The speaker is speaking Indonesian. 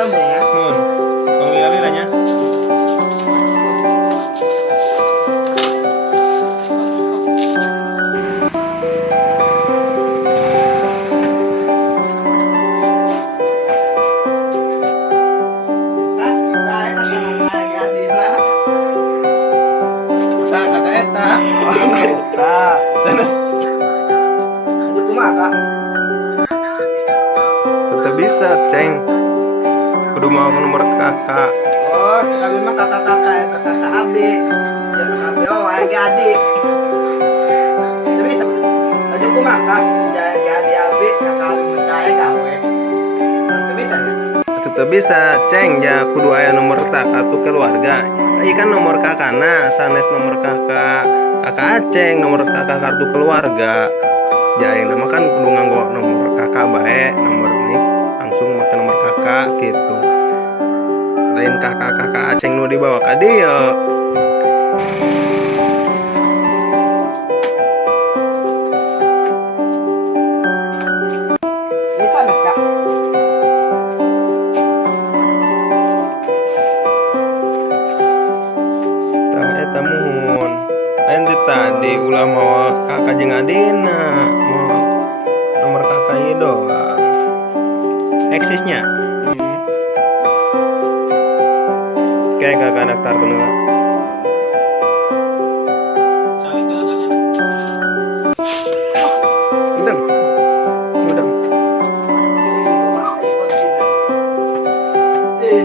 lambung ya. Mun. Tong liali nya. Tak kata eta. Tak. Sanes. Itu kumaha, Kak? Tetep bisa, Ceng. Kudu mau nomor kakak. Oh, sekali mah kakak-kakak ya, kakak Abi. Ya kakak Abi, oh, adik adik. Itu bisa. Aja kumaha, Kak? Jadi adik Abi, kakak Abi mentaya gawe. Itu bisa ya? Tetep bisa, Ceng. Ya kudu aya nomor kartu keluarga. Ieu kan nomor kakakna, sanes nomor kakak Aceng, nomor kakak kartu keluarga. Ya yang nama kan kudu nganggo nomor kakak bae, nomor nik langsung make nomor kakak gitu. Lain kakak Aceng nu dibawa ka dieu. Bisa, Mas, Kak. Tah eta muhun. Lain teh tadi ulah mawa kakak jeung adina, mau nomor kakak ieu doang. Eksisnya. Kayak kakak daftar dulu. Udah. Udah. Eh,